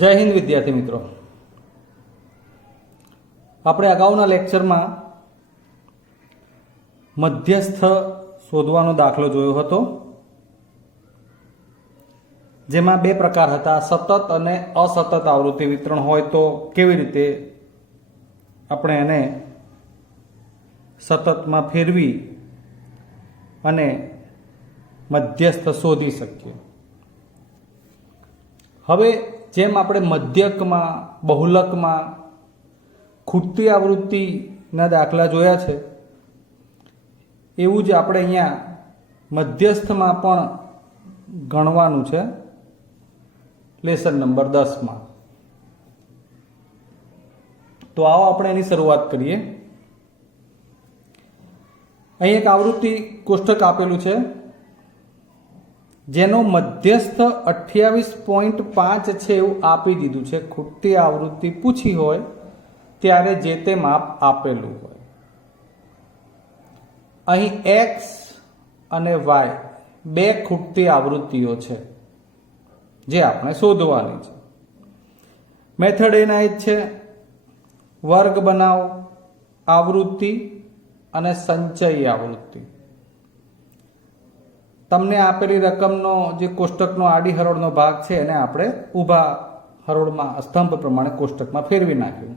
જય હિન્દ વિદ્યાર્થી મિત્રો, આપણે અગાઉના લેક્ચરમાં મધ્યસ્થ શોધવાનો દાખલો જોયો હતો, જેમાં બે પ્રકાર હતા, સતત અને અસતત આવૃત્તિ વિતરણ હોય તો કેવી રીતે આપણે એને સતતમાં ફેરવી અને મધ્યસ્થ શોધી શકીએ. હવે જેમ આપણે મધ્યકમાં, બહુલકમાં ખૂટતી આવૃત્તિના દાખલા જોયા છે, એવું જ આપણે અહીંયા મધ્યસ્થમાં પણ ગણવાનું છે લેસન નંબર 10માં. તો આવો આપણે એની શરૂઆત કરીએ. અહીં એક આવૃત્તિ કોષ્ટક આપેલું છે જેનો મધ્યસ્થ 28.5 છે એવું આપી દીધું છે. ખૂટતી આવૃત્તિ પૂછી હોય ત્યારે જે તે માપ આપેલું હોય. અહીં x અને y બે ખૂટતી આવૃત્તિઓ છે જે આપણે શોધવાની છે. મેથડ એના જ છે, વર્ગ બનાવો, આવૃત્તિ અને સંચય આવૃત્તિ. તમને આપેલી રકમનો જે કોષ્ટકનો આડી હરોળનો ભાગ છે એને આપણે ઊભા હરોળમાં સ્તંભ પ્રમાણે કોષ્ટકમાં ફેરવી નાખ્યું.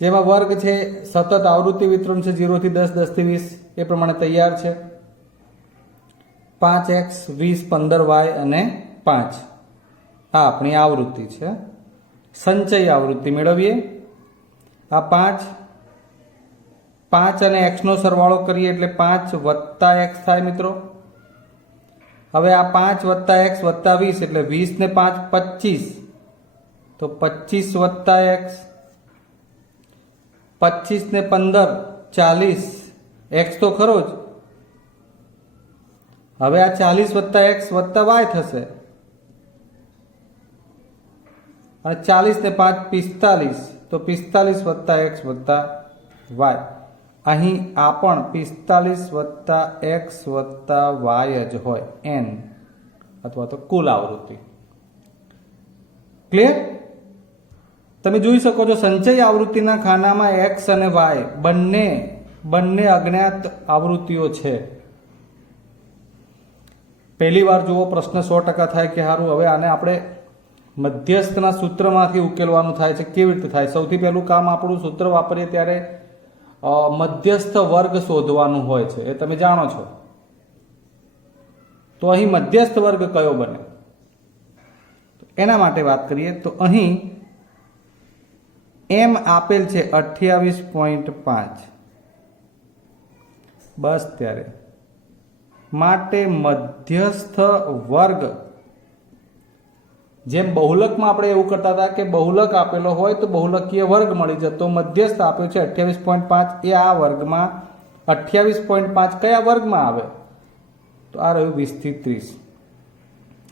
જેમાં વર્ગ છે, સતત આવૃત્તિ વિતરણ છે 0 થી 10, 10 થી 20 એ પ્રમાણે તૈયાર છે. 5x, 20, 15y અને 5 આ આપણી આવૃત્તિ છે. સંચય આવૃત્તિ મેળવીએ. આ 5 અને x નો સરવાળો કરીએ એટલે 5 વત્તા x થાય મિત્રો. હવે આ 5 વત્તા x વત્તા 20 એટલે 20 ને 5 25, તો 25 વત્તા x, 25 ને 15 40, x તો ખરો જ. હવે આ 40 વત્તા x વત્તા y થશે અને 40 ને 5 45, તો 45 વત્તા x વત્તા y. અહીં આ પણ 45 વત્તા x વત્તા y જ હોય, n અથવા તો કુલ આવૃત્તિ. ક્લિયર? તમે જોઈ શકો છો સંચય આવૃત્તિના ખાનામાં x અને y બંને અજ્ઞાત આવૃત્તિઓ છે. પહેલી વાર જુઓ પ્રશ્ન 100% થાય કે સારું હવે આને આપણે મધ્યસ્થના સૂત્રમાંથી ઉકેલવાનું થાય છે. કેવી રીતે થાય? સૌથી પહેલું કામ આપણું સૂત્ર વાપરીએ ત્યારે મધ્યસ્થ વર્ગ શોધવાનું હોય છે, એ તમે જાણો છો. તો અહીં મધ્યસ્થ વર્ગ કયો બને એના માટે વાત કરીએ તો અહીં m આપેલ છે 28.5. બસ ત્યારે માટે મધ્યસ્થ વર્ગ, જેમ બહુલકમાં આપણે એવું કરતા હતા કે બહુલક આપેલો હોય તો બહુલકીય વર્ગ મળી જતો, મધ્યસ્થ આપ્યો છે 28.5, એ આ વર્ગમાં 28.5 કયા વર્ગમાં આવે? તો આ રહ્યું 20 થી 30.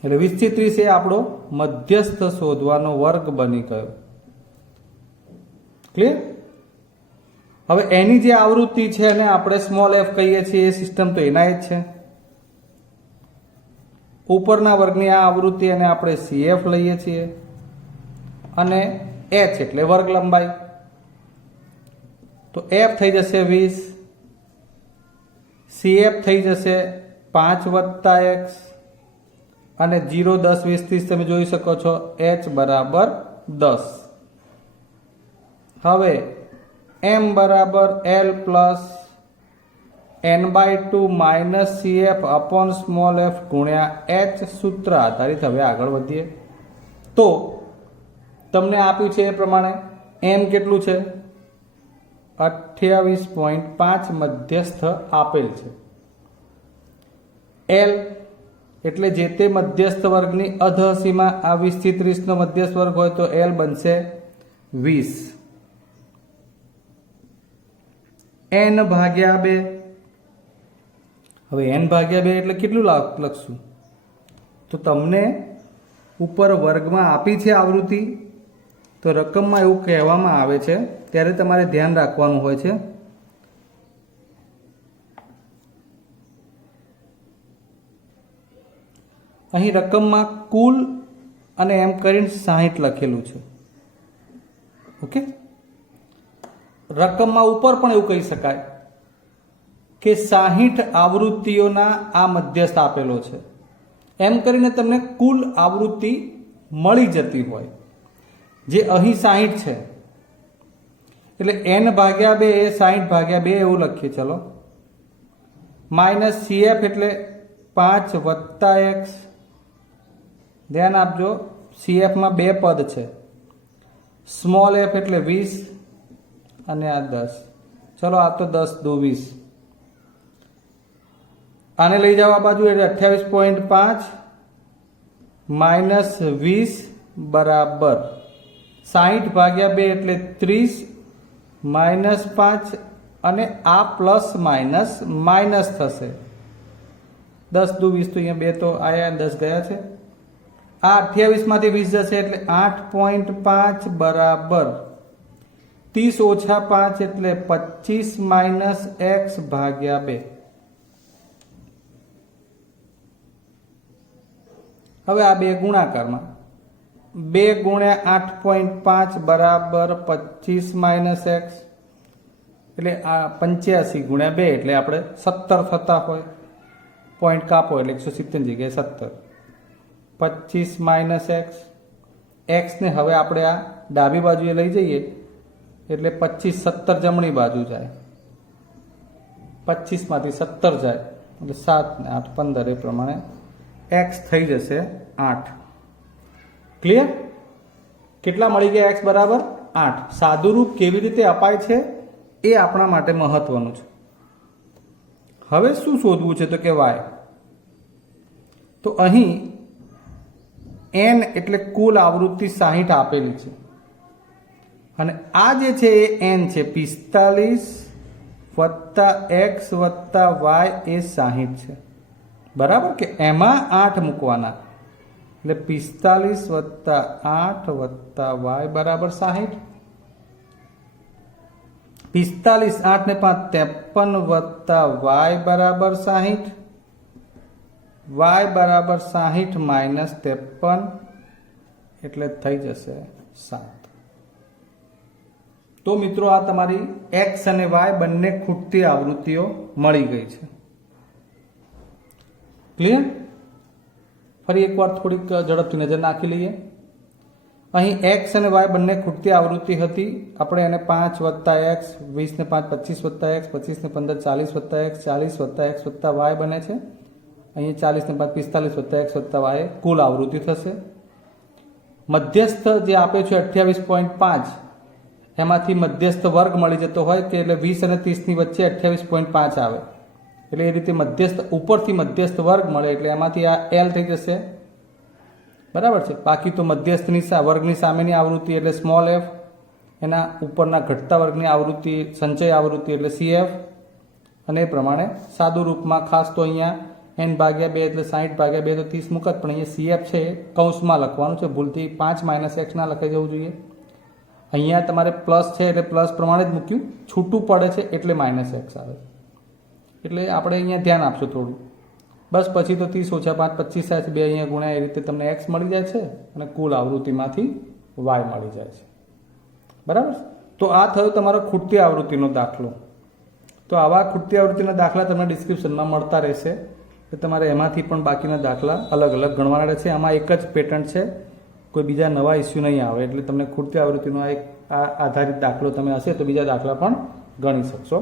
એટલે 20 થી 30 એ આપણો મધ્યસ્થ શોધવાનો વર્ગ બની ગયો. ક્લિયર? હવે એની જે આવૃત્તિ છે એને આપણે સ્મોલ f કહીએ છીએ, એ સિસ્ટમ તો એના જ છે. ઉપરના વર્ગની આ આવૃત્તિ અને આપણે CF લઈએ છીએ અને h એટલે વર્ગ લંબાઈ. તો f થઈ જશે 20, CF થઈ જશે 5 વત્તા x અને 0, 10, 20, 30 તમે જોઈ શકો છો h બરાબર 10. હવે m બરાબર l plus n/2 minus CF upon small f ગુણ્યા h સૂત્ર આધારિત હવે આગળ વધીએ. તો તમને આપ્યું છે એ પ્રમાણે m કેટલું છે? 28.5 મધ્યસ્થ આપેલ છે. l એટલે જે તે મધ્યસ્થ વર્ગની અધસીમા આ 20 થી 30 નો મધ્યસ્થ વર્ગ હોય તો l બનશે 20. n ભાગ્યા 2. હવે n ભાગ્યા 2 એટલે કેટલું લખશું? તો તમને ઉપર વર્ગમાં આપી છે આવૃત્તિ, તો રકમમાં એવું કહેવામાં આવે છે ત્યારે તમારે ધ્યાન રાખવાનું હોય છે. અહીં રકમમાં કુલ અને એમ કરીને 60 લખેલું છે. ઓકે, રકમમાં ઉપર પણ એવું કહી શકાય કે 60 આવૃત્તિઓના આ મધ્યસ્થ આપેલો છે, એમ કરીને તમને કુલ આવૃત્તિ મળી જતી હોય. જે અહીં 60 છે એટલે n ભાગ્યા 2 એ 60 ભાગ્યા 2 એવું લખીએ. ચલો, માઇનસ CF એટલે 5 વત્તા x. ધ્યાન આપજો, CF માં 2 પદ છે. સ્મોલ f એટલે 20 અને આ 10. ચલો, આ તો 10 દુ 20. આને લઈ જાઓ આ બાજુ એટલે 28.5 માઇનસ 20 બરાબર 60 ભાગ્યા 2 એટલે 30 માઇનસ 5 અને આ પ્લસ માઇનસ માઇનસ થશે. 10 દુ 20 તો અહીંયા 2 તો આયા 10 ગયા છે. આ 28 માંથી 20 જશે એટલે 8.5 બરાબર 30 ઓછા 5 એટલે 25 માઇનસ x ભાગ્યા 2. હવે આ બે ગુણાકારમાં 2 ગુણ્યા 8.5 બરાબર 25 માઇનસ x એટલે આ 85 ગુણ્યા 2 એટલે આપણે 17 થતા હોય. પોઈન્ટ કાપો એટલે 170 જગ્યાએ 17. 25 માઇનસ એક્સ. એક્સને હવે આપણે આ ડાબી બાજુએ લઈ જઈએ એટલે 25 17 જમણી બાજુ જાય. 25 માંથી 17 જાય એટલે 7 ને 8 15 એ પ્રમાણે એક્સ થઈ જશે 8. ક્લિયર? કેટલા મળી ગયા એક્સ બરાબર 8. સાદુરૂપ કેવી રીતે અપાય છે એ આપણા માટે મહત્વનું છે. હવે શું શોધવું છે તો કે વાય. તો અહીં n એટલે કુલ આવૃત્તિ 60 આપેલી છે અને આ જે છે એ n છે 45 વત્તા x વત્તા y એ 60 છે. બરાબર કે એમાં 8 મૂકવાના એટલે 45 વત્તા 8 વત્તા y બરાબર 60. 45 8 ને 5 53 વત્તા y બરાબર 60. y બરાબર 60 માઇનસ 53 એટલે થઈ જશે 7. તો મિત્રો આ તમારી x અને y બંને ખૂટતી આવૃત્તિઓ મળી ગઈ છે. ક્લિયર? ફરી એકવાર થોડીક ઝડપથી નજર નાખી લઈએ. અહીં x અને y બંને ખૂટતી આવૃત્તિ હતી. આપણે એને 5 વત્તા x, 20 ને 5 25 વત્તા x, 25 ને 15 40 વત્તા x, 40 વત્તા x વત્તા y બને છે. અહીં 40 ને 5 45 વત્તા x વત્તા y કુલ આવૃત્તિ થશે. મધ્યસ્થ જે આપ્યો છે 28.5 એમાંથી મધ્યસ્થ વર્ગ મળી જતો હોય કે એટલે 20 અને 30 ની વચ્ચે 28.5 આવે એટલે એ રીતે મધ્યસ્થ ઉપરથી મધ્યસ્થ વર્ગ મળે એટલે એમાંથી આ l થઈ જશે. બરાબર છે. બાકી તો મધ્યસ્થની વર્ગની સામેની આવૃત્તિ એટલે સ્મોલ f, એના ઉપરના ઘટતા વર્ગની આવૃત્તિ સંચય આવૃત્તિ એટલે CF અને એ પ્રમાણે સાદું રૂપમાં ખાસ તો અહીંયા n ભાગ્યા 2 એટલે 60 ભાગ્યા 2 તો 30 મુકત, પણ અહીંયા CF છે કૌંસમાં લખવાનું છે. ભૂલથી 5 માઇનસ x ના લખાઈ જવું જોઈએ. અહીંયા તમારે પ્લસ છે એટલે પ્લસ પ્રમાણે જ મૂક્યું, છૂટું પડે છે એટલે માઇનસ એક્સ આવે. એટલે આપણે અહીંયા ધ્યાન આપશું થોડું. બસ પછી તો 30 ઓછા 5 25 થાય છે. 2 અહીંયા ગુણ્યા એ રીતે તમને એક્સ મળી જાય છે અને કુલ આવૃત્તિમાંથી વાય મળી જાય છે. બરાબર? તો આ થયો તમારો ખૂટતી આવૃત્તિનો દાખલો. તો આવા ખૂટતી આવૃત્તિના દાખલા તમને ડિસ્ક્રિપ્શનમાં મળતા રહેશે. તો તમારે એમાંથી પણ બાકીના દાખલા અલગ અલગ ગણવાના રહેશે. આમાં એક જ પેટર્ન છે, કોઈ બીજા નવા ઇસ્યુ નહીં આવે. એટલે તમને ખૂટતી આવૃત્તિનો એક આ આધારિત દાખલો તમે હશે તો બીજા દાખલા પણ ગણી શકશો.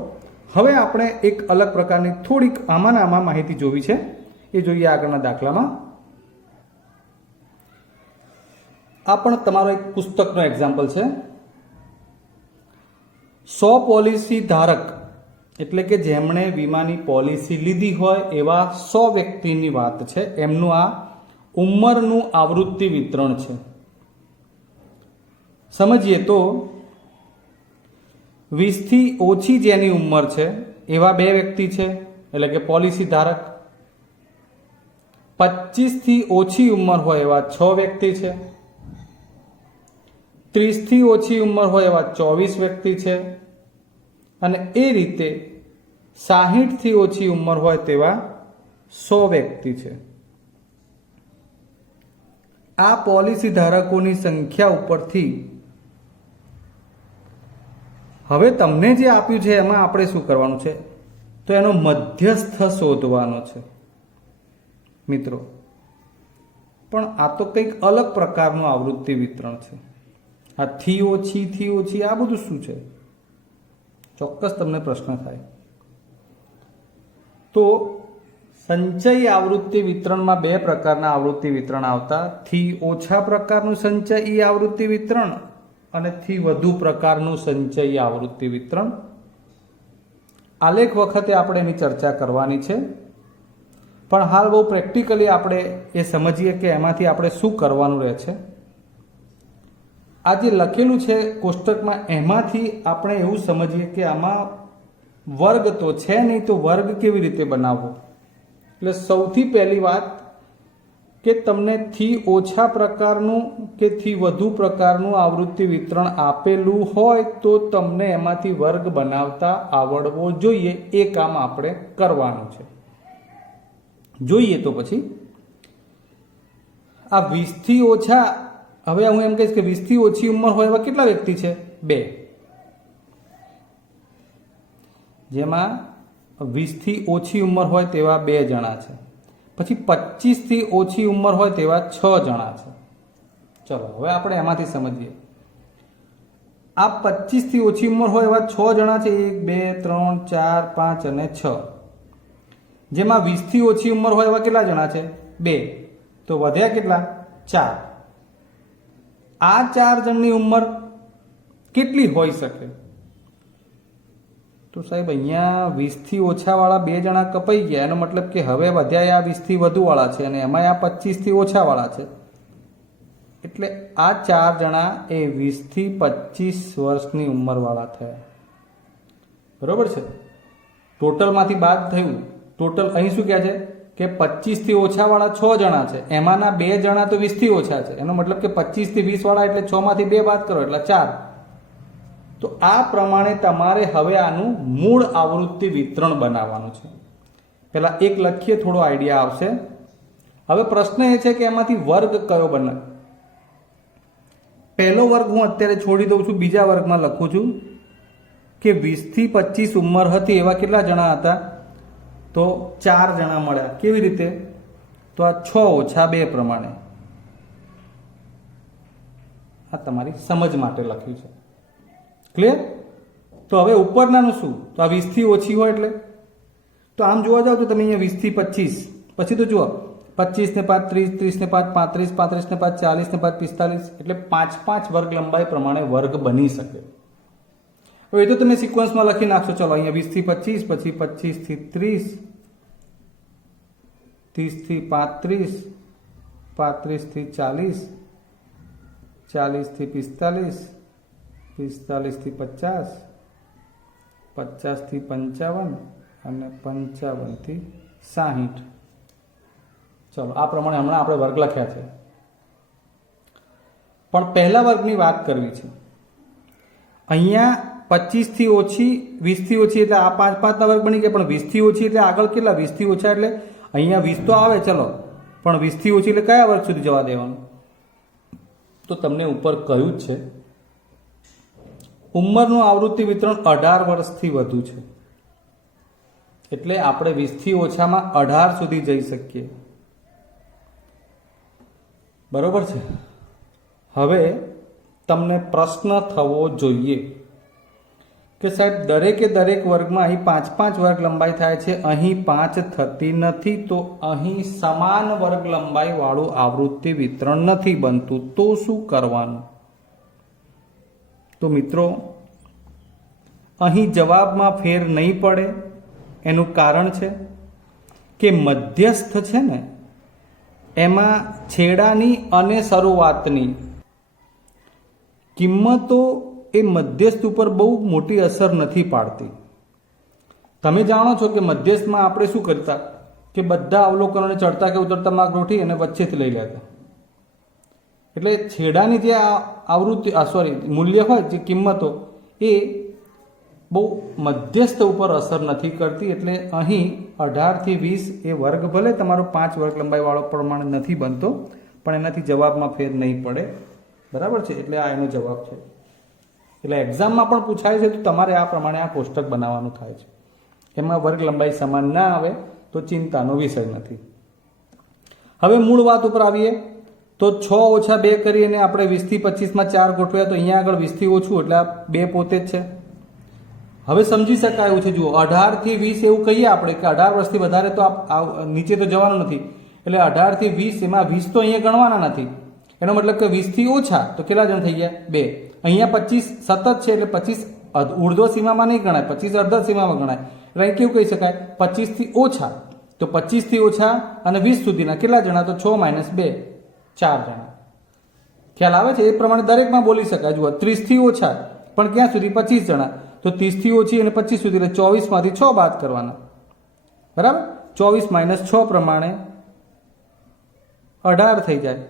હવે આપણે એક અલગ પ્રકારની થોડીક આમાં માહિતી જોવી છે, એ જોઈએ આગળના દાખલામાં. આ પણ તમારો એક પુસ્તકનો એક્ઝામ્પલ છે. 100 પોલિસી ધારક એટલે કે જેમણે વીમાની પોલિસી લીધી હોય એવા 100 વ્યક્તિની વાત છે. એમનું આ ઉંમરનું આવૃત્તિ વિતરણ છે. સમજીએ તો 20 થી ઓછી જેની ઉંમર છે એવા 2 વ્યક્તિ છે એટલે કે પોલિસી ધારક. 25 થી ઓછી ઉંમર હોય એવા 6 વ્યક્તિ છે. 30 થી ઓછી ઉંમર હોય એવા 24 વ્યક્તિ છે અને એ રીતે 60 થી ઓછી ઉંમર હોય તેવા 100 વ્યક્તિ છે. આ પોલિસી ધારકોની સંખ્યા ઉપરથી હવે તમને જે આપ્યું છે એમાં આપણે શું કરવાનું છે, તો એનો મધ્યસ્થ શોધવાનો છે મિત્રો. પણ આ તો કંઈક અલગ પ્રકારનું આવૃત્તિ વિતરણ છે. આ થી ઓછી આ બધું શું છે? ચોક્કસ તમને પ્રશ્ન થાય. તો સંચય આવૃત્તિ વિતરણમાં બે પ્રકારના આવૃત્તિ વિતરણ આવતા. થી ઓછા પ્રકારનું સંચય આવૃત્તિ વિતરણ અને થી વધુ પ્રકારનું સંચય આવૃત્તિ વિતરણ. આલેખ વખતે આપણે એની ચર્ચા કરવાની છે, પણ હાલ બહુ પ્રેક્ટિકલી આપણે એ સમજીએ કે એમાંથી આપણે શું કરવાનું રહે છે. આ જે લખેલું છે કોષ્ટકમાં, એમાંથી આપણે એવું સમજીએ કે આમાં વર્ગ તો છે નહીં, તો વર્ગ કેવી રીતે બનાવવો. એટલે સૌથી પહેલી વાત કે તમને થી ઓછા પ્રકારનું કે થી વધુ પ્રકારનું આવૃત્તિ વિતરણ આપેલું હોય તો તમને એમાંથી વર્ગ બનાવતા આવડવો જોઈએ. એ કામ આપણે કરવાનું છે. જોઈએ તો પછી આ 20 થી ઓછા, હવે હું એમ કહીશ કે 20 થી ઓછી ઉંમર હોય એવા કેટલા વ્યક્તિ છે? 2. જેમાં 20 થી ઓછી ઉંમર હોય તેવા 2 જણા છે. પછી 25 થી ઓછી ઉંમર હોય તેવા 6 જણા છે. ચલો હવે આપણે એમાંથી સમજીએ. આ 25 થી ઓછી ઉંમર હોય એવા 6 જણા છે. 1 2 3 4 5 અને 6. જેમાં 20 થી ઓછી ઉંમર હોય એવા કેટલા જણા છે? 2. તો વધ્યા કેટલા? 4. આ 4 જણની ઉંમર કેટલી હોઈ શકે? તો સાહેબ અહીંયા 20 થી ઓછા વાળા 2 જણા કપાઈ ગયા. એનો મતલબ કે હવે વધ્યા આ 20 થી વધુ વાળા છે અને એમાં આ 25 થી ઓછા વાળા છે. એટલે આ 4 જણા એ 20 થી 25 વર્ષની ઉંમર વાળા થયા. બરોબર છે? ટોટલમાંથી બાદ થયું. ટોટલ અહીં શું કહે છે કે 25 થી ઓછા વાળા 6 જણા છે. એમાંના 2 જણા તો 20 થી ઓછા છે. એનો મતલબ કે 25 થી 20 વાળા એટલે 6 માંથી 2 બાદ કરો એટલે 4. તો આ પ્રમાણે તમારે હવે આનું મૂળ આવૃત્તિ વિતરણ બનાવવાનું છે. પહેલા એક લખીએ, થોડો આઈડિયા આવશે. હવે પ્રશ્ન એ છે કે એમાંથી વર્ગ કયો બને. પહેલો વર્ગ હું અત્યારે છોડી દઉં છું, બીજા વર્ગમાં લખું છું કે 20 થી 25 ઉંમર હતી એવા કેટલા જણા હતા? તો 4 જણા મળ્યા. કેવી રીતે? તો આ 6 ઓછા 2 પ્રમાણે. આ તમારી સમજ માટે લખ્યું છે. ક્લિયર? તો હવે ઉપરનાનું શું? તો આ 20 થી ઓછી હોય એટલે તો આમ જોવા જાવ તો તમે અહીંયા 20 થી 25, પછી તો જુઓ 25 ને 5 30, 30 ને 5 35, 35 ને 5 40 ને 5 45, એટલે 5 વર્ગ લંબાઈ પ્રમાણે વર્ગ બની શકે. હવે એ તો તમે સિક્વન્સમાં લખી નાખશો. ચલો અહીંયા 20 થી 25, પછી 25 થી 30, 30 થી 35, 35 થી 40, 40 થી 45, 45 થી 50, 50 થી 55 અને 55 થી 60. ચલો આ પ્રમાણે હમણાં આપણે વર્ગ લખ્યા છે. પણ પહેલા વર્ગની વાત કરવી છે. અહીંયા 25 થી ઓછી, 20 થી ઓછી એટલે આ 5 ના વર્ગ બની ગયા. પણ 20 થી ઓછી એટલે આગળ કેટલા? 20 થી ઓછા એટલે અહીંયા 20 તો આવે, ચલો, પણ 20 થી ઓછી એટલે કયા વર્ગ સુધી જવા દેવાનું? તો તમને ઉપર કહ્યું જ છે ઉંમરનું આવૃત્તિ વિતરણ 18 વર્ષથી વધુ છે. એટલે આપણે 20 થી ઓછામાં 18 સુધી જઈ શકીએ. બરોબર છે? હવે તમને પ્રશ્ન થવો જોઈએ કે સાહેબ દરેકે દરેક વર્ગમાં અહીં 5 વર્ગ લંબાઈ થાય છે, અહીં 5 થતી નથી, તો અહીં સમાન વર્ગ લંબાઈ વાળું આવૃત્તિ વિતરણ નથી બનતું. તો શું કરવાનું? તો મિત્રો અહીં જવાબમાં ફેર નહીં પડે. એનું કારણ છે કે મધ્યસ્થ છે ને એમાં છેડાની અને શરૂઆતની કિંમતો એ મધ્યસ્થ ઉપર બહુ મોટી અસર નથી પાડતી. તમે જાણો છો કે મધ્યસ્થમાં આપણે શું કરતા કે બધા અવલોકનોને ચડતા કે ઉતરતા માર્ક ગોઠવી અને વચ્ચેથી લઈ લેતા. એટલે છેડાની જે આવૃત્તિ મૂલ્ય હોય, જે કિંમતો, એ બહુ મધ્યસ્થ ઉપર અસર નથી કરતી. એટલે અહીં 18 થી 20 એ વર્ગ ભલે તમારો 5 વર્ગ લંબાઈ વાળો પ્રમાણે નથી બનતો, પણ એનાથી જવાબમાં ફેર નહીં પડે, બરાબર છે. એટલે આ એનો જવાબ છે. એટલે એક્ઝામમાં પણ પૂછાય છે તો તમારે આ પ્રમાણે આ કોષ્ટક બનાવવાનું થાય છે. એમાં વર્ગ લંબાઈ સમાન ના આવે તો ચિંતાનો વિષય નથી. હવે મૂળ વાત ઉપર આવીએ તો 6 ઓછા 2 કરીને આપણે 20 થી 25માં 4 ગોઠવ્યા તો અહીંયા આગળ 20 થી ઓછું એટલે આ 2 પોતે જ છે. હવે સમજી શકાય એવું છે. જુઓ 18 થી 20 એવું કહીએ આપણે કે 18 વર્ષથી વધારે તો નીચે તો જવાનું નથી, એટલે 18 થી 20 એમાં 20 તો અહીંયા ગણવાના નથી. એનો મતલબ કે 20 થી ઓછા તો કેટલા જણ થઈ ગયા? 2. અહીંયા 25 સતત છે એટલે 25 ઉર્ધ્વ સીમામાં નહીં ગણાય, 25 અર્ધ સીમામાં ગણાય. એટલે અહીં કેવું કહી શકાય? 25 થી ઓછા તો 25 થી ઓછા અને 20 સુધીના કેટલા જણા? તો 6 - 2 4 જણા. ખ્યાલ આવે છે? એ પ્રમાણે દરેકમાં બોલી શકાય. જુઓ 30 થી ઓછા પણ ક્યાં સુધી? 25 જણા. તો 30 થી ઓછી અને 25 સુધી એટલે 24 માંથી 6 બાદ કરવાના, બરાબર. 24 - 6 પ્રમાણે 18 થઈ જાય.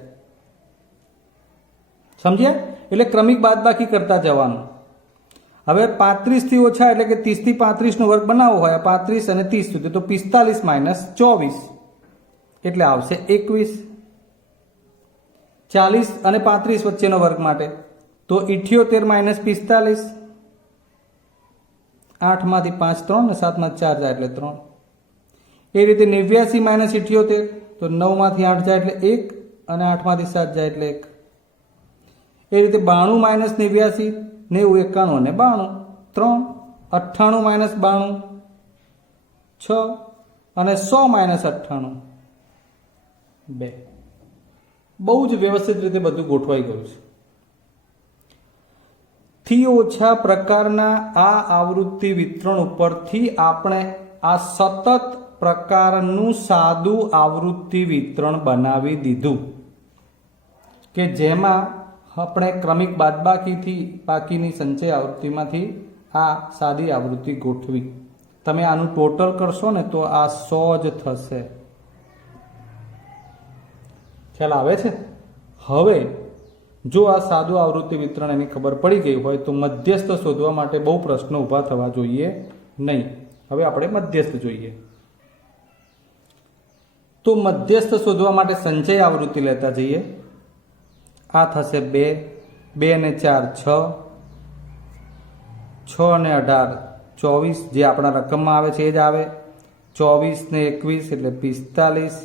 સમજ્યા? એટલે ક્રમિક બાદબાકી કરતા જવાનું. હવે 35 થી ઓછા એટલે કે 30 થી 35 નો વર્ગ બનાવવો હોય 35 અને 30 સુધી તો 45 - 24 એટલે આવશે 21. 40 અને 35 વચ્ચેનો વર્ગ માટે તો 78 - 45. 8 માંથી 5 3 ને 7 માંથી 4 જાય એટલે 3. એ રીતે 89 - 78 તો 9 માંથી 8 જાય એટલે 1 અને 8 માંથી 7 જાય એટલે 1. એ રીતે 92 - 89 90 91 અને 92 3. 98 - 92 6 અને 100 - 98 2. બહુ જ વ્યવસ્થિત રીતે બધું ગોઠવાઈ ગયું છે. થી ઓછા પ્રકારના આ આવૃત્તિ વિતરણ ઉપરથી આપણે આ સતત પ્રકારનું સાદું આવૃત્તિ વિતરણ બનાવી દીધું કે જેમાં આપણે ક્રમિક બાદબાકીની સંચય આવૃત્તિમાંથી આ સાદી આવૃત્તિ ગોઠવી. તમે આનું ટોટલ કરશો ને તો આ 100 જ થશે. ખ્યાલ આવે છે? હવે જો આ સાદું આવૃત્તિ વિતરણ એની ખબર પડી ગઈ હોય તો મધ્યસ્થ શોધવા માટે બહુ પ્રશ્નો ઊભા થવા જોઈએ નહીં. હવે આપણે મધ્યસ્થ જોઈએ. તો મધ્યસ્થ શોધવા માટે સંચય આવૃત્તિ લેતા જઈએ. આ થશે 2 2 અને 4 6 6 અને 18 24 જે આપણા રકમમાં આવે છે એ જ આવે. 24 ને 21 એટલે 45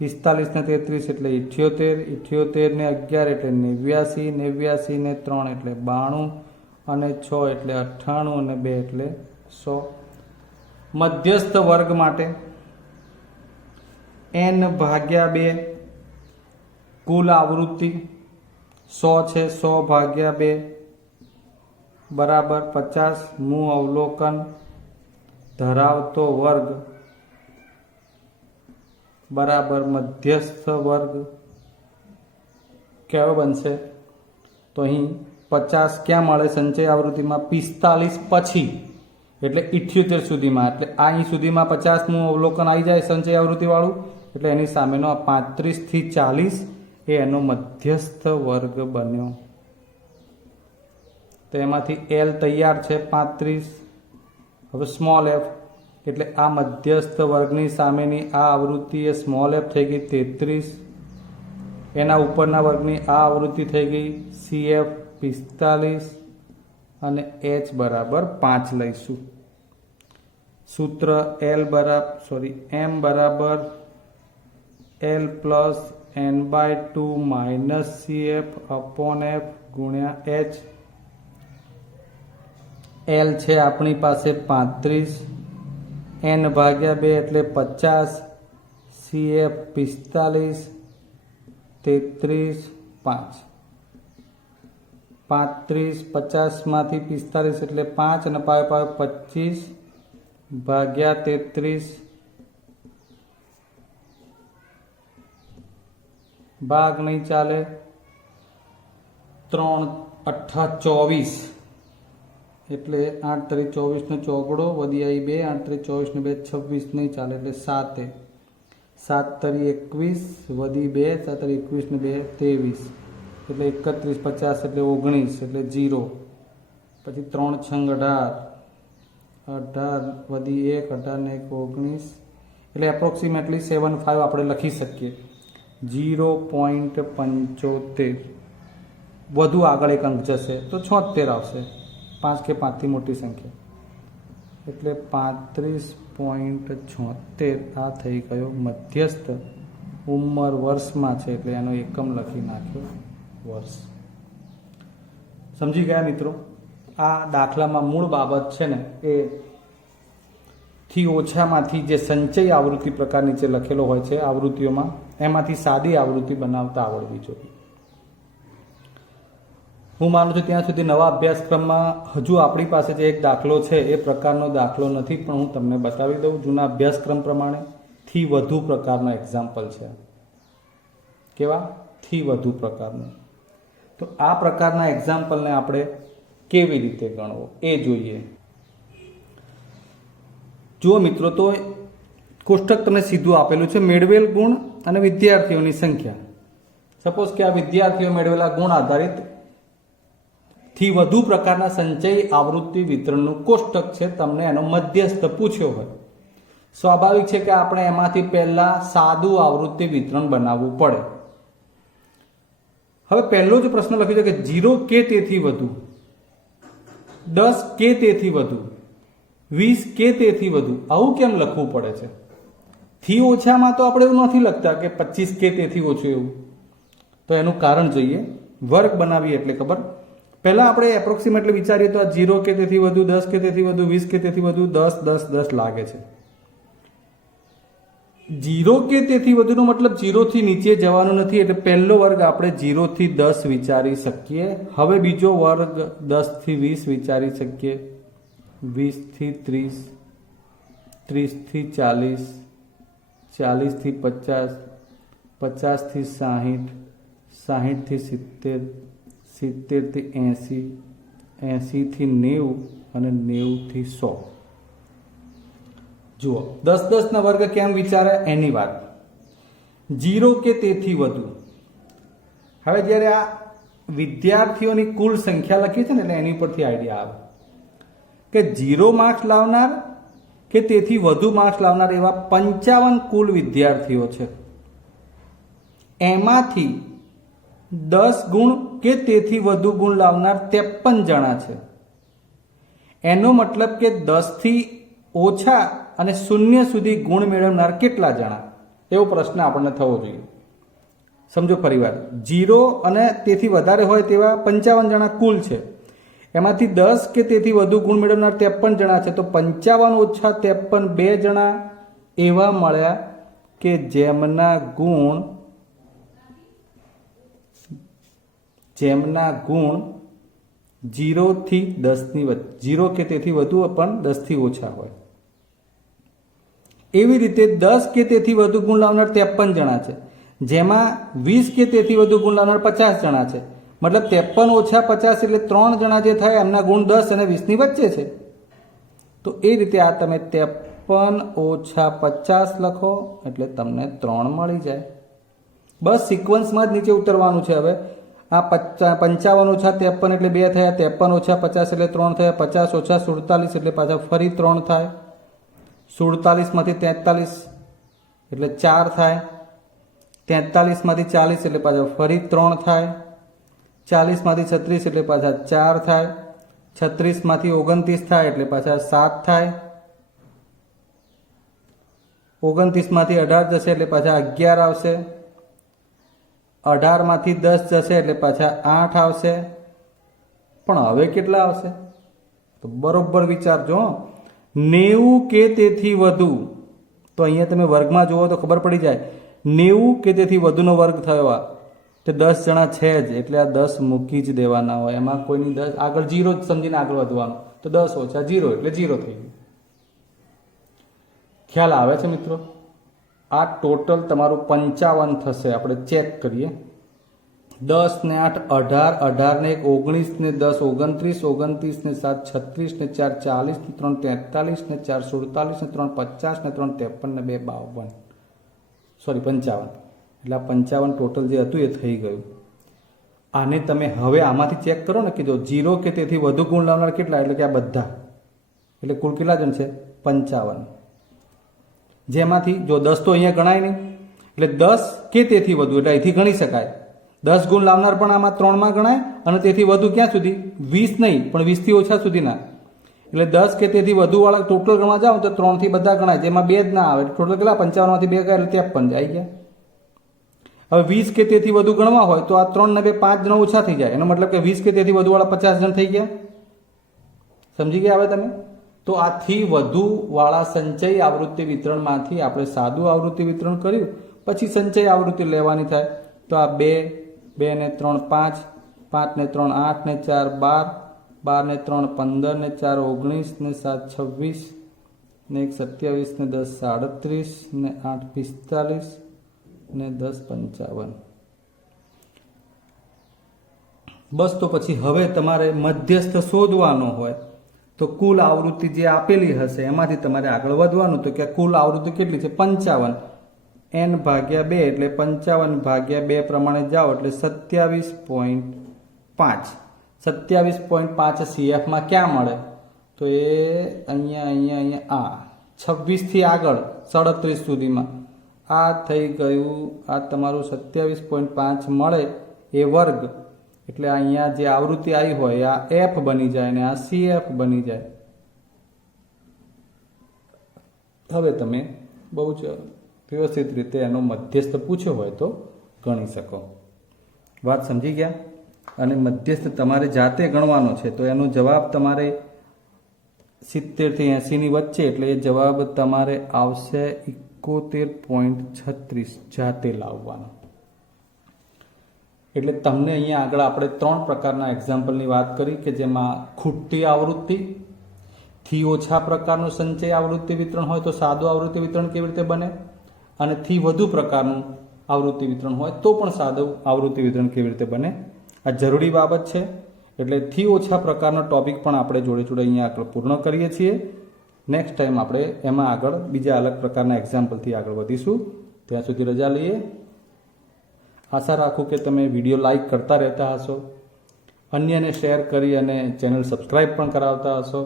45 ને 33 એટલે 78 78 ને 11 એટલે 89 89 ને 3 એટલે 92 અને 6 એટલે 98 અને 2 એટલે 100. મધ્યસ્થ વર્ગ માટે n/2 કુલ આવૃત્તિ 100 છે. 100/2 બરાબર 50. મૂળ અવલોકન ધરાવતો વર્ગ બરાબર મધ્યસ્થ વર્ગ કયો બનશે? તો અહીં 50 ક્યાં મળે સંચય આવૃત્તિમાં? 45 પછી એટલે 78 સુધીમાં. એટલે અહીં સુધીમાં 50મું અવલોકન આવી જાય સંચય આવૃત્તિવાળું. એટલે એની સામેનો આ 35 થી 40 એ એનો મધ્યસ્થ વર્ગ બન્યો. તો એમાંથી L તૈયાર છે 35. હવે સ્મોલ f એટલે આ મધ્યસ્થ વર્ગની સામેની આ આવૃત્તિ એ સ્મોલ f થઈ ગઈ 33. એના ઉપરના વર્ગની આ આવૃત્તિ થઈ ગઈ CF 45 અને H બરાબર 5 લઈશું. સૂત્ર M બરાબર L plus n/2 minus CF upon F ગુણ્યા H. L છે આપણી પાસે 35, n/2 એટલે 50, CF 45, 33, 5. 35 50 માંથી 45 એટલે 5 અને 25 ભાગ્યા 33 ભાગ નહીં ચાલે. 3 8 24 એટલે 8 તરી 24 નો ચોગડો વધી આવી 2 8 તરી 24 ને 2 26 નહીં ચાલે એટલે 7 7 તરી 21 વધી 2 7 તરી 21 ને 2 23 એટલે 31 50 એટલે 19 એટલે 0. પછી 3 છંગ 18 18 વધી 1 18 ને 1 19 એટલે એપ્રોક્સિમેટલી 75 આપણે લખી શકીએ. 0.75 વધુ આગળ એક અંક જશે તો 76 આવશે. 5 કે 5થી મોટી સંખ્યા એટલે 35.76 આ થઈ ગયો મધ્યસ્થ ઉંમર વર્ષમાં છે એટલે એનો એકમ લખી નાખ્યો વર્ષ. સમજી ગયા મિત્રો? આ દાખલામાં મૂળ બાબત છે ને એ થી ઓછામાંથી જે સંચય આવૃત્તિ પ્રકાર નીચે લખેલો હોય છે આવૃત્તિઓમાં એમાંથી સાદી આવૃત્તિ બનાવતા આવડવી જોઈએ. હું માનું છું ત્યાં સુધી નવા અભ્યાસક્રમમાં હજુ આપણી પાસે જે એક દાખલો છે એ પ્રકારનો દાખલો નથી, પણ હું તમને બતાવી દઉં. જૂના અભ્યાસક્રમ પ્રમાણે થી વધુ પ્રકારના એક્ઝામ્પલ છે. કેવા? થી વધુ પ્રકારનું. તો આ પ્રકારના એક્ઝામ્પલને આપણે કેવી રીતે ગણવો એ જોઈએ. જુઓ મિત્રો, તો કોષ્ટક તમને સીધું આપેલું છે મેળવેલ ગુણ અને વિદ્યાર્થીઓની સંખ્યા. સપોઝ કે આ વિદ્યાર્થીઓ મેળવેલા ગુણ આધારિત થી વધુ પ્રકારના સંચય આવૃત્તિ વિતરણનું કોષ્ટક છે. તમને એનો મધ્યસ્થ પૂછ્યો હોય, સ્વાભાવિક છે કે આપણે એમાંથી પહેલા સાદું આવૃત્તિ વિતરણ બનાવવું પડે. હવે પહેલો જ પ્રશ્ન લખ્યો છે કે 0 કે તેથી વધુ, 10 કે તેથી વધુ, 20 કે તેથી વધુ. આવું કેમ લખવું પડે છે? થી ઓછામાં તો આપણે એવું નથી લખતા કે 25 કે તેથી ઓછું એવું. તો એનું કારણ જોઈએ. વર્ગ બનાવીએ એટલે ખબર. પહેલા આપણે એપ્રોક્સિમેટલી વિચારીએ તો આ 0 કે તેથી વધુ, 10 કે તેથી વધુ, 20 કે તેથી વધુ, 10 10 10 લાગે છે. 0 કે તેથી વધુનો મતલબ 0 થી નીચે જવાનું નથી, એટલે પહેલો વર્ગ આપણે 0 થી 10 વિચારી શકીએ. હવે બીજો વર્ગ 10 થી 20 વિચારી શકીએ, 20 થી 30, 30 થી 40, 40 થી 50, 50 થી 60, 60 થી 70, 70 થી 80, 80 થી 90 અને 90 થી 100. જુઓ, 10 10 ના વર્ગ કેમ વિચારે એની વાત. 0 કે તેથી વધુ. હવે જ્યારે આ વિદ્યાર્થીઓની કુલ સંખ્યા લખી છે ને એટલે એની પરથી આઈડિયા આવે કે 0 માર્ક્સ લાવનાર કે તેથી વધુ માર્ક્સ લાવનાર એવા 55 કુલ વિદ્યાર્થીઓ છે. એમાંથી 10 ગુણ કે તેથી વધુ ગુણ લાવનાર 53 જણા છે. એનો મતલબ કે 10 થી ઓછા અને 0 સુધી ગુણ મેળવનાર કેટલા જણા? એવો પ્રશ્ન આપણને થવો જોઈએ. સમજો ફરીવાર, 0 અને તેથી વધારે હોય તેવા 55 જણા કુલ છે. એમાંથી 10 કે તેથી વધુ ગુણ મેળવનાર 53 જણા છે. તો 55 ઓછા 53 2 જણા એવા મળ્યા કે જેમના ગુણ 0 થી 10 ની વચ્ચે, 0 કે તેથી વધુ પણ 10 થી ઓછા હોય. એવી રીતે 10 કે તેથી વધુ ગુણ લાવનાર 53 જણા છે, જેમાં 20 કે તેથી વધુ ગુણ લાવનાર 50 જણા છે. મતલબ 53 ઓછા 50 એટલે 3 જણા જે થાય એમના ગુણ 10 અને 20 ની વચ્ચે છે. તો એ રીતે આ તમે 53 ઓછા 50 લખો એટલે તમને 3 મળી જાય. બસ સિક્વન્સમાં જ નીચે ઉતરવાનું છે. હવે આ 55 ઓછા 53 એટલે 2 થયા, 53 ઓછા 50 એટલે 3 થયા, 50 ઓછા 47 એટલે પાછા ફરી 3 થાય, 47 માંથી 43 એટલે 4 થાય, 43 માંથી 40 એટલે પાછા ફરી 3 થાય, 40 માંથી 36 એટલે પાછા 4 થાય, 36 માંથી 29 થાય એટલે પાછા 7 થાય, 29 માંથી 18 જશે એટલે પાછા 11 આવશે, 18 માંથી 10 જશે એટલે પાછા 8 આવશે. પણ હવે કેટલા આવશે? તો બરોબર વિચારજો. 90 કે તેથી વધુ. તો અહીંયા તમે વર્ગમાં જુઓ તો ખબર પડી જાય. 90 કે તેથી વધુનો વર્ગ થયો. આ તો 10 જણા છે જ એટલે આ 10 મૂકી જ દેવાના હોય. એમાં કોઈની 10 આગળ 0 જ સમજીને આગળ વધવાનું. તો 10 ઓછા 0 એટલે 0 થઈ ગયું. ખ્યાલ આવે છે મિત્રો? આ ટોટલ તમારું 55 થશે. આપણે ચેક કરીએ. 10 ને 8 18, 18 ને 1 19 ને 10 29, 29 ને 7 36 ને 4 40 ને 3 43 ને 4 47 ને 3 50 ને 3 53 ને 2 52. સોરી 55. એટલે આ 55 ટોટલ જે હતું એ થઈ ગયું. આને તમે હવે આમાંથી ચેક કરો ને, કીધું 0 કે તેથી વધુ ગુણ લાવનાર કેટલા, એટલે કે આ બધા, એટલે કુલ કેટલા જણ છે? 55. જેમાંથી જો 10 તો અહીંયા ગણાય નહીં એટલે 10 કે તેથી વધુ એટલે અહીંથી ગણી શકાય. 10 ગુણ લાવનાર પણ આમાં 3માં ગણાય અને તેથી વધુ ક્યાં સુધી? 20 નહીં, પણ 20 થી ઓછા સુધીના. એટલે 10 કે તેથી વધુ વાળા ટોટલ ગણવા જાવ તો 3 થી બધા ગણાય, જેમાં 2 જ ના આવે. ટોટલ કેટલા? 55 માંથી 2 ગયા એટલે 53 આવી ગયા. હવે 20 કે તેથી વધુ ગણવા હોય તો આ 3 ને 2 5 જણ ઓછા થઈ જાય. એનો મતલબ કે 20 કે તેથી વધુ વાળા 50 જણ થઈ ગયા. સમજી ગયા હવે તમે? તો આથી વધુ વાળા સંચય આવૃત્તિ વિતરણમાંથી આપણે સાદું આવૃત્તિ વિતરણ કર્યું, પછી સંચય આવૃત્તિ લેવાની થાય. તો આ 2, 2 ને 3 5, 5 ને 3 8 ને 4 12, 12 ને 3 15 ને 4 19 ને 7 26 ને 1 27 ને 10 37 ને 8 45 ને 10 55. બસ તો પછી હવે તમારે મધ્યસ્થ શોધવાનો હોય તો કુલ આવૃત્તિ જે આપેલી હશે એમાંથી તમારે આગળ વધવાનું. તો કે કુલ આવૃત્તિ કેટલી છે? 55. n ભાગ્યા 2 એટલે 55 ભાગ્યા 2 પ્રમાણે જાઓ એટલે 27.5. 27.5 CF માં ક્યાં મળે? તો એ અહીંયા આ 26 થી આગળ 37 સુધીમાં આ થઈ ગયું. આ તમારું 27.5 મળે એ વર્ગ. એટલે અહીંયા જે આવૃત્તિ આવી હોય આ F બની જાય અને આ CF બની જાય. હવે તમે બહુ જ વ્યવસ્થિત રીતે એનો મધ્યસ્થ પૂછ્યો હોય તો ગણી શકો. વાત સમજી ગયા? અને મધ્યસ્થ તમારે જાતે ગણવાનો છે તો એનો જવાબ તમારે 70 થી 80 ની વચ્ચે, એટલે એ જવાબ તમારે આવશે 71.36 જાતે લાવવાનો. એટલે તમને અહીંયા આગળ આપણે 3 પ્રકારના એક્ઝામ્પલની વાત કરી કે જેમાં ખૂટતી આવૃત્તિ, થી ઓછા પ્રકારનું સંચય આવૃત્તિ વિતરણ હોય તો સાદું આવૃત્તિ વિતરણ કેવી રીતે બને, અને થી વધુ પ્રકારનું આવૃત્તિ વિતરણ હોય તો પણ સાદું આવૃત્તિ વિતરણ કેવી રીતે બને. આ જરૂરી બાબત છે. એટલે થી ઓછા પ્રકારનો ટોપિક પણ આપણે જોડે જોડે અહીંયા આગળ પૂર્ણ કરીએ છીએ. નેક્સ્ટ ટાઈમ આપણે એમાં આગળ બીજા અલગ પ્રકારના એક્ઝામ્પલથી આગળ વધીશું. ત્યાં સુધી રજા લઈએ. આશા રાખું કે તમે વિડીયો લાઈક કરતા રહેતા હશો, અન્યને શેર કરી અને ચેનલ સબસ્ક્રાઈબ પણ કરાવતા હશો.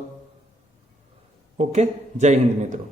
ઓકે, જય હિન્દ મિત્રો.